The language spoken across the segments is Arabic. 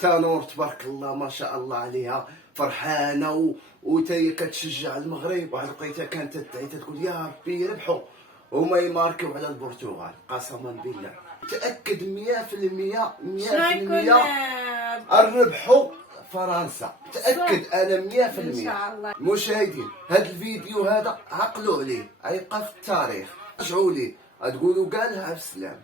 تانور تبارك الله ما شاء الله عليها فرحانه وتاهي كتشجع المغرب، وعلى لقيتها كانت تدعي تقول يا ربي يربحوا هما يماركوا على البرتغال. قسما بالله تاكد 100% 100% ربحوا فرنسا، تاكد انا 100%. ان شاء الله. مشاهدين هذا الفيديو هذا عقلوا عليه، غيبقى في التاريخ، رجعوا ليه تقولوا قالها بالسلام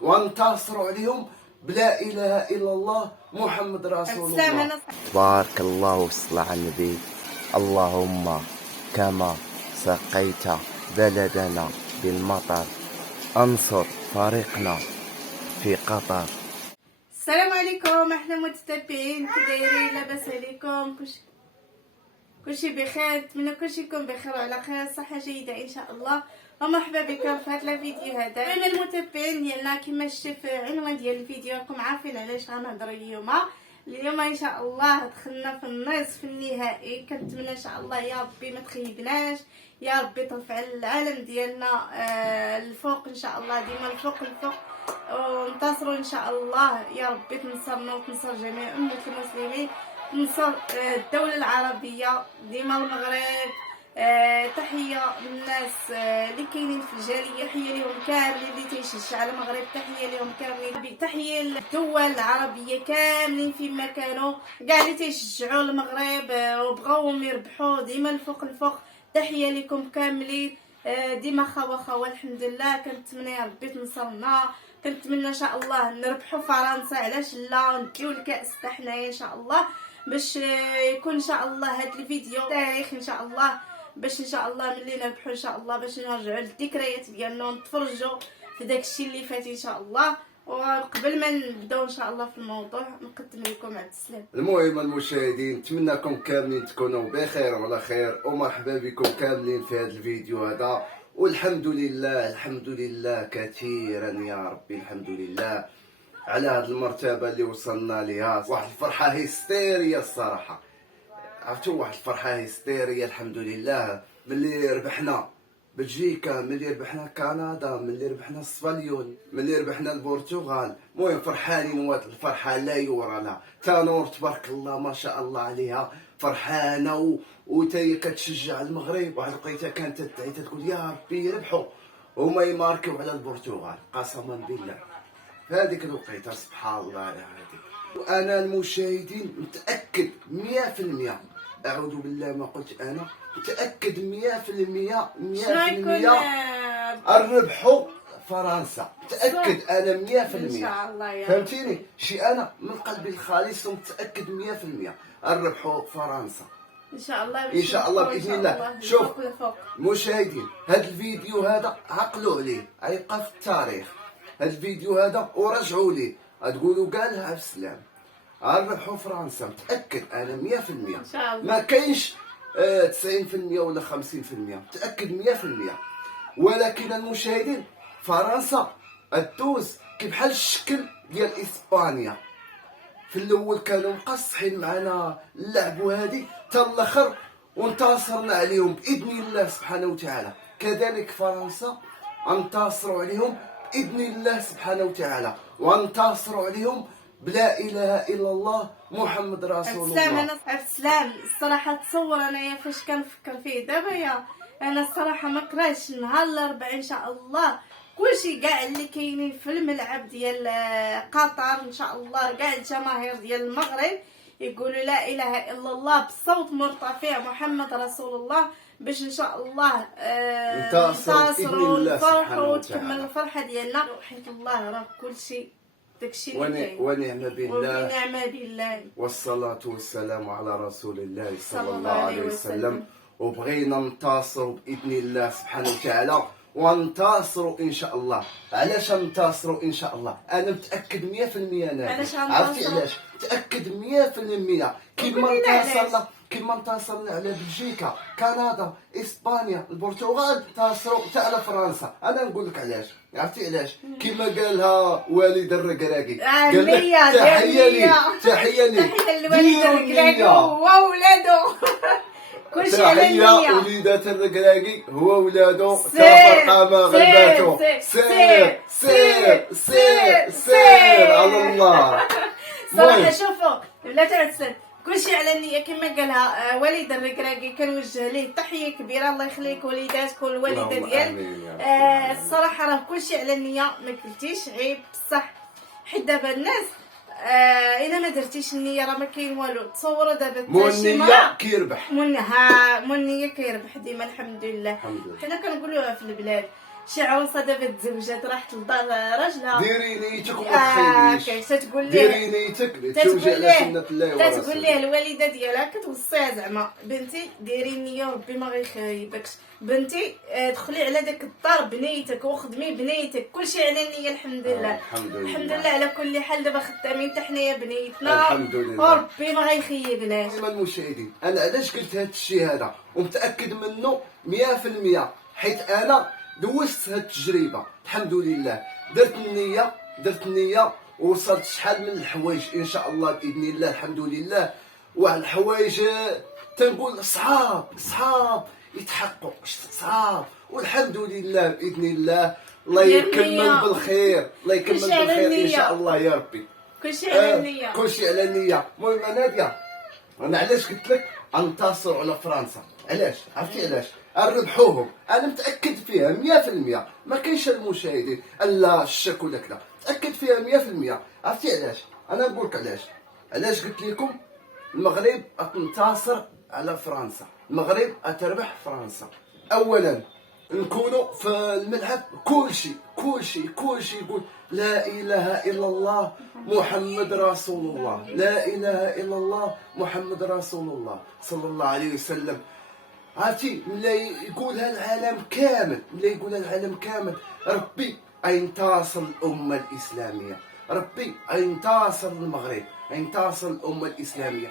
وانتصروا عليهم بلا اله الا الله محمد رسول الله. بارك الله والصلاة على النبي. اللهم كما سقيت بلدنا بالمطر انصر فريقنا في قطر. السلام عليكم احنا متتبعين، كي دايرين؟ لاباس عليكم؟ كلشي بخير، نتمنى كلشي يكون بخير وعلى خير، صحه جيده ان شاء الله. ومرحبا بكم في هذا الفيديو هذا. من المتابعين ديالنا كما شفتوا في العنوان ديال الفيديو راكم عارفين علاش غنهضر اليوم ان شاء الله دخلنا في النصف النهائي. كنتمنى ان شاء الله يا ربي ما تخيبناش، يا ربي ترفع العالم ديالنا الفوق ان شاء الله، ديما الفوق وننتصروا ان شاء الله. يا ربي تنصرنا وتنصر جميع امه المسلمين، تنصر الدوله العربيه ديما المغرب. تحيه للناس اللي كاينين في الجاليه، تحيه لهم كاملين اللي تيشجعوا على المغرب، تحيه لهم كاملين، تحيه للدول العربيه كاملين فيما كانوا كاع اللي تيشجعوا المغرب وبغاوهم يربحوا ديما الفوق. تحيه لكم كاملين، ديما خوا الحمد لله. كنتمنى يا ربي تنصرنا، كنتمنى ان شاء الله نربحوا فرنسا، علاش لا نديو الكاس حتى حنايا ان شاء الله، باش يكون ان شاء الله هذا الفيديو تاريخ ان شاء الله، باش ان شاء الله ملي نربحوا ان شاء الله باش نرجعوا للذكريات ديالنا ونتفرجوا في داكشي اللي فات ان شاء الله. وقبل ما نبداو ان شاء الله في الموضوع نقدم لكم عبد السلام. المهم المشاهدين نتمنىكم كاملين تكونوا بخير وعلى خير، ومرحبا بكم كاملين في هذا الفيديو هذا. والحمد لله الحمد لله كثيرا يا ربي، الحمد لله على هذه المرتبه اللي وصلنا لها. واحد الفرحه هيستيريه الصراحه، عرفتوا واحد الفرحه هيستيريه الحمد لله. ملي ربحنا بلجيكا، ملي ربحنا كندا، ملي ربحنا اسبانيول، ملي ربحنا البرتغال، المهم فرحانين. وهاد الفرحه لا يورى لها. تانور تبارك الله ما شاء الله عليها فرحانه وتاهي كتشجع المغرب، وعلى لقيتها كانت تدعي تقول يا ربي يربحوا هما يماركوا على البرتغال. قسما بالله في هذيك الوقيته سبحان الله على هذيك. وانا المشاهدين متاكد 100%، اعوذ بالله ما قلت، انا متاكد 100% 100% ربحوا فرنسا، متاكد انا 100% ان شاء الله يا فهمتيني. شي انا من قلبي الخالص ومتاكد 100% ربحوا فرنسا ان شاء الله، ان شاء الله باذن الله. شوف مشاهدين هذا الفيديو هذا عقلوا عليه، غيبقى في التاريخ هذا الفيديو هذا، ورجعوا ليه تقولوا قالها بالسلام ربحوا فرنسا. متاكد انا 100% ان شاء الله، ما كاينش 90% ولا 50%، متاكد 100%. ولكن المشاهدين فرنسا الدوز كي بحال الشكل ديال اسبانيا. في الاول كانوا مقصحين معنا اللعبوا هذه حتى الاخر وانتصرنا عليهم باذن الله سبحانه وتعالى. كذلك فرنسا انتصروا عليهم باذن الله سبحانه وتعالى، وانتصروا عليهم بلا اله الا الله محمد رسول الله. عبد السلام الصراحه تصور انايا فاش كنفكر فيه دابا، انا الصراحه ما كرهتش نهار الاربعاء ان شاء الله كلشي كاع اللي كاينين في الملعب ديال قطر ان شاء الله، كاع الجماهير ديال المغرب يقولوا لا اله الا الله بصوت مرتفع محمد رسول الله، باش ان شاء الله ننتصروا ونفرحوا وتكمل الفرحه ديالنا. وحيت الله راه كلشي داكشي اللي كاين، ونعم بالله والصلاه والسلام على رسول الله صلى الله عليه وسلم. وبغينا ننتصروا باذن الله سبحانه وتعالى، وانتصروا ان شاء الله. علاش ننتصروا ان شاء الله؟ انا متاكد 100%. انا عرفتي علاش متاكد 100%؟ كيما انتصرنا على بلجيكا، كندا، اسبانيا، البرتغال، انتصروا حتى على فرنسا. انا نقول لك علاش، عرفتي علاش؟ كيما قالها والد الركراكي، قال لك تحيه لي للوالد الركراكي وولادو كلشي على النية. وليدات الركراكي هو ولادو تفرقا ما غلباتو. سير على الله. الصراحه شوفوا لا تعسل كلشي على النية كما قالها والد الركراكي، كنوجه ليه تحيه كبيره، الله يخليك وليداتك والوالده ديالك. الصراحه راه كلشي على النية، ما كلتيش عيب بصح، حيت دابا الناس الا ما درتيش النيه راه ما كاين والو. تصوروا دابا النية كيربح، النيه كيربح ديما. الحمد لله. حنا كنقولوها في البلاد، شي عروسه دابا تزوجات راحت لدار راجلها، ديري نيتك وما تخيبيش، تتقول ليه ديري نيتك توجي على سنة الله ورسوله، تتقول ليه الوالده ديالها كتوصيها زعما بنتي ديري النيه وربي ما غيخيبكش، بنتي دخلي على داك الدار بنيتك وخدمي بنيتك، كلشي على النيه. الحمد لله. الحمد لله على كل حال. دابا خدامين حتى حنايا بنيتنا الحمد لله، وربي ما غيخيبناش. المشاهدين انا علاش قلت هذا الشيء هذا ومتاكد منه 100%، حيت انا دوزت هاد التجربه الحمد لله. درت النيه ووصلت شحال من الحوايج ان شاء الله باذن الله الحمد لله. واحد الحوايج تنقول صعاب يتحققوا، صعاب، والحمد لله باذن الله. الله يكمل بالخير، الله يكمل بالخير ان شاء الله يا ربي. كلشي على النيه، كلشي على النيه. المهم ناديه، انا علاش قلت لك انتصروا على فرنسا؟ علاش؟ عرفتي علاش؟ ربحوهم، انا متاكد فيها 100%، ما كاينش المشاهدين لا الشك ولا كذا، متاكد فيها 100%. عرفتي علاش؟ انا نقول لك علاش قلت لكم المغرب تنتصر على فرنسا، المغرب تربح فرنسا. اولا نكونوا في الملعب كلشي يقول لا اله الا الله محمد رسول الله، لا اله الا الله محمد رسول الله صلى الله عليه وسلم. عرفتي ملي يقولها العالم كامل، ربي ينتصر الامه الاسلاميه، ربي ينتصر المغرب، ينتصر الامه الاسلاميه.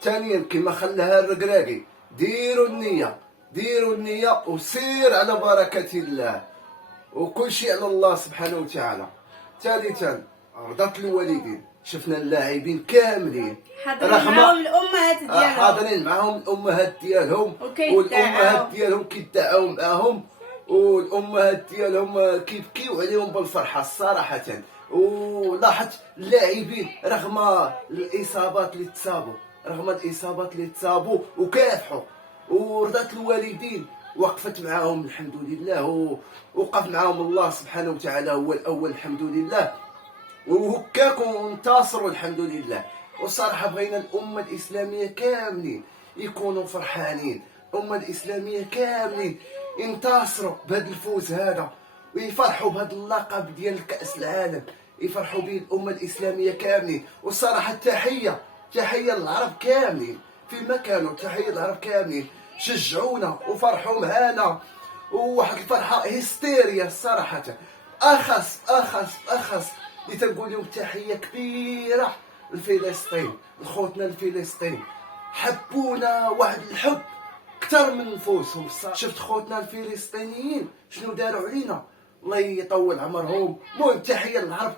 ثانيا كما خلاها الركراكي، ديروا النيه وسير على بركه الله، وكل شيء على الله سبحانه وتعالى. ثالثا رضا الوالدين، شفنا اللاعبين كاملين حاضرين معاهم الامهات ديالهم، حاضرين معاهم الامهات ديالهم، والامهات ديالهم كيدعوا معاهم، والامهات ديالهم كيبكيو عليهم بالفرحه الصراحه. ولاحظت اللاعبين رغم الاصابات اللي تصابوا وكافحوا، ورضات الوالدين وقفت معاهم الحمد لله، ووقف معاهم الله سبحانه وتعالى هو الاول الحمد لله، وهكاك انتصروا الحمد لله. وصراحه بغينا الامه الاسلاميه كاملين يكونوا فرحانين، الامه الاسلاميه كاملين ينتصروا بهذا الفوز هذا، ويفرحوا بهذا اللقب ديال كاس العالم، يفرحوا به الامه الاسلاميه كاملين. والصراحه تحيه للعرب كاملين في مكانه، تحيه للعرب كاملين شجعونا وفرحوا معانا، وواحد الفرحه هستيريا الصراحه. اخص اللي تنقول لهم تحيه كبيره لفلسطين، لخوتنا الفلسطين، حبونا واحد الحب اكثر من نفوسهم. شفت خوتنا الفلسطينيين شنو داروا علينا، الله يطول عمرهم. المهم تحيه للعرب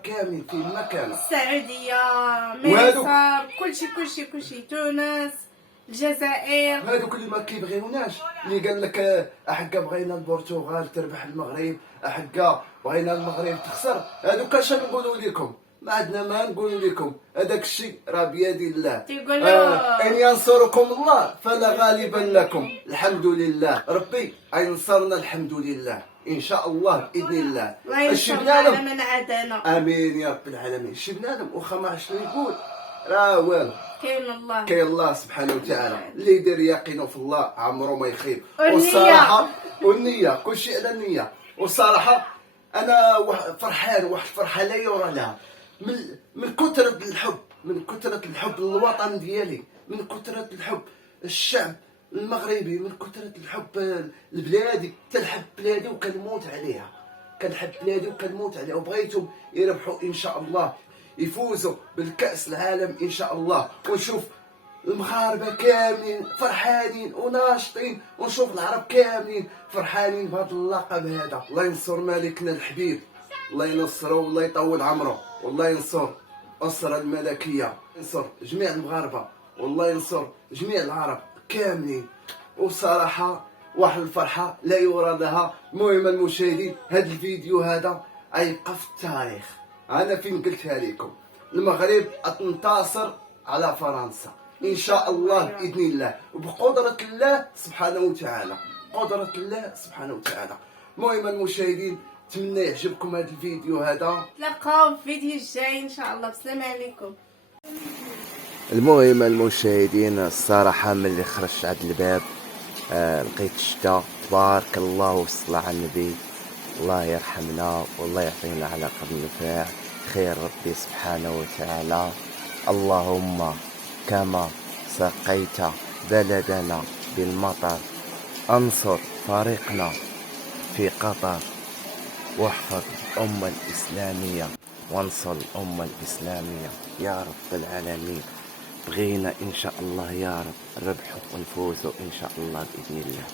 كاملين في مكان، السعوديه، مصر، كلشي، تونس، الجزائر، هذوك اللي ما كيبغيوناش، اللي قال لك احكا بغينا البرتغال تربح المغرب، احكا بغينا المغرب تخسر، هذوك اش نقولوا لكم؟ ما عندنا ما نقولوا لكم، هذاك الشيء راه بيد الله. ان ينصركم الله فلا غالب لكم، الحمد لله ربي ينصرنا الحمد لله ان شاء الله باذن الله. الشي بنادم من عادنا، امين يا رب العالمين. الشي بنادم واخا ما عرفش شنو يقول راه والو، كاين الله سبحانه وتعالى، اللي يدير يقينه في الله عمره ما يخيب. والصراحه والنيه كلشي على النيه. والصراحه انا فرحان، واحد الفرحه لا يرى لها، من كثره الحب للوطن ديالي، من كثره الحب الشعب المغربي، من كثره الحب لبلادي. تنحب بلادي وكنموت عليها، وبغيتهم يربحوا ان شاء الله، يفوزوا بالكأس العالم ان شاء الله، ونشوف المغاربه كاملين فرحانين وناشطين، ونشوف العرب كاملين فرحانين بهذا اللقب هذا. الله ينصر مالكنا الحبيب، الله ينصره والله يطول عمره، والله ينصر الأسرة الملكيه، ينصر جميع المغاربه، والله ينصر جميع العرب كاملين. وصراحه واحد الفرحه لا يرى لها. المهم المشاهدين، هذا الفيديو هذا يبقى في التاريخ، انا فين قلتها لكم، المغرب تنتصر على فرنسا ان شاء الله باذن الله، وبقدره الله سبحانه وتعالى، قدره الله سبحانه وتعالى. المهم المشاهدين، نتمنى يعجبكم هذا الفيديو هذا. تلاقاو في الفيديو الجاي ان شاء الله. بسلام عليكم. المهم المشاهدين، الصراحه ملي خرجت عند الباب لقيت الشتاء، تبارك الله والصلاة على النبي. الله يرحمنا والله يعطينا على قدر النفاع خير ربي سبحانه وتعالى. اللهم كما سقيت بلدنا بالمطر انصر فريقنا في قطر، واحفظ الأمة الإسلامية وانصر الأمة الإسلامية يا رب العالمين. بغينا إن شاء الله يا رب ربح ونفوز إن شاء الله بإذن الله.